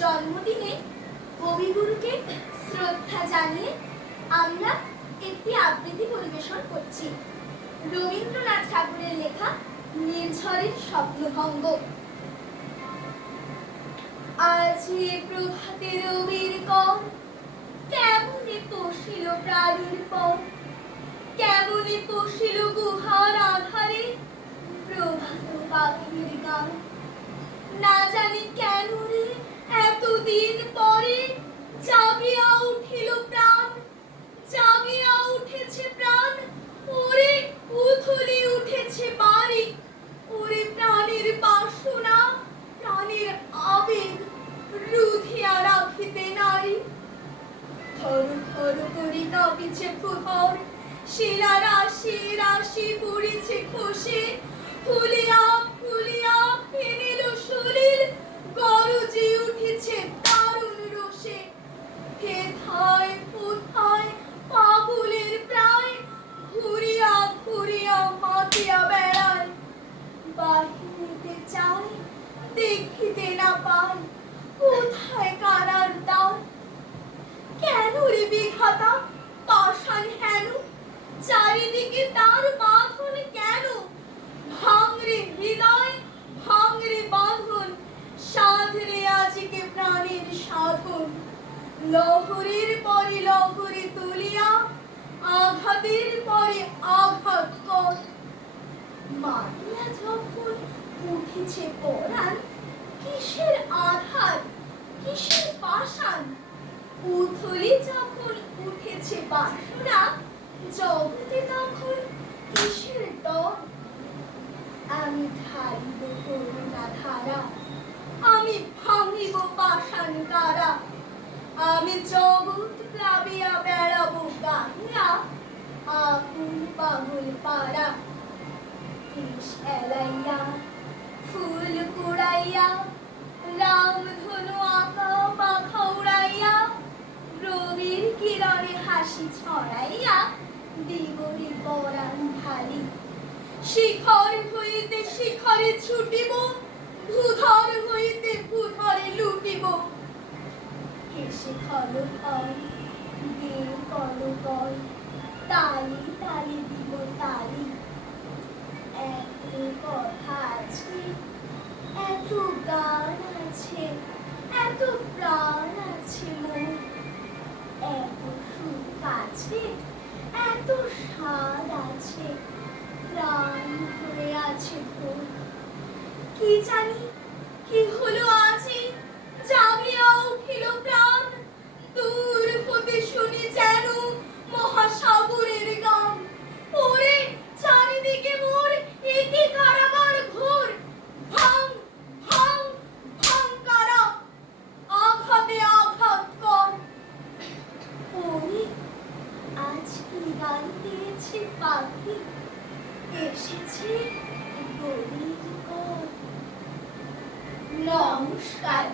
জন্মদিনে কবিগুরুকে শ্রদ্ধা জানিয়ে আমরা একটি আবৃত্তি পরিবেশন করছি। রবীন্দ্রনাথ ঠাকুরের লেখা নির্ঝরের স্বপ্নভঙ্গ। আজি প্রভাতে রবির কর, কেমনে পশিল প্রাণীর পর, কেমনে পশিল গুহার আধারে প্রভাত পাখির গান। না জানি কেন রে এতদিন পরে জাগিয়া উঠিল প্রাণ, জাগিয়া উঠেছে প্রাণ। ওরে উথলি উঠেছে বাড়ি, ওরে প্রাণের বাসনা, প্রাণের আবেগ রুধিয়া রাখিতে নারী। থর থর করি কাঁপিছে প্রহর, শিলা রাশি রাশি পড়িছে খসে। ফুলিয়া ফুলিয়া ফেনিল সলিল, গরজি উঠিছে দারুণ রোষে। হেথায় কোথায় পাগলের প্রায়, ঘুরিয়া ঘুরিয়া মাতিয়া বেড়ায়। বাহিনীতে চাই দেখিতে না পাই, কোথায় কারার দ্বার। কেন রে বিধাতা পাষাণ হেন, চারিদিকে তার বাঁধন কেন। ভাঙরে হৃদয় ভাঙরে বাঁধন, সাধরে আজকে প্রাণের সাধন। লহরীর পরে লহরী তুলিয়া, আঘাতের পরে আঘাত কর। মাতিয়া যখন উঠিছে পরাণ, কিসের আধার কিসের পাষাণ। উথলি যখন উঠেছে বাসনা, জগতে তখন কিসের ডর। আমি ঢালিব করুণা ধারা, আমি ভাঙিব পাষাণ কারা। আমি জগৎ প্লাবিয়া বেড়াবো গাহিয়া, আকুল পাগল পাড়া। কেশ এলাইয়া ফুল কুড়াইয়া, রামধনু আঁকা পাখা উড়াইয়া, রবির কিরণে হাসি ছড়াইয়া দিবরে পরাণ ঢালি। শিখর হইতে শিখরে ছুটিব, ভূধর হইতে ভূধরে লুটিব। হেসে খল হয় গে কল কল, তালি তালি দিব তালি। এত কথা আছে, এত গান আছে, এত প্রাণ আছে মোর। এত সুখ আছে, এত স্বাদ আছে, প্রাণ ভরে আছে ভোর। কি জানি কি হলো আজি, জাগিয়া উঠিল প্রাণ। দূর হতে শুনি যেন মহাসাগরের গান। ওরে চারিদিকে মোর একি কারাগার ঘোর। ভাঙ ভাঙ ভাঙ কারা, আঘাতে আঘাত কর। ওরে আজ কি গান দিয়েছে পাখি, এসেছে গরির কর। নমস্কার।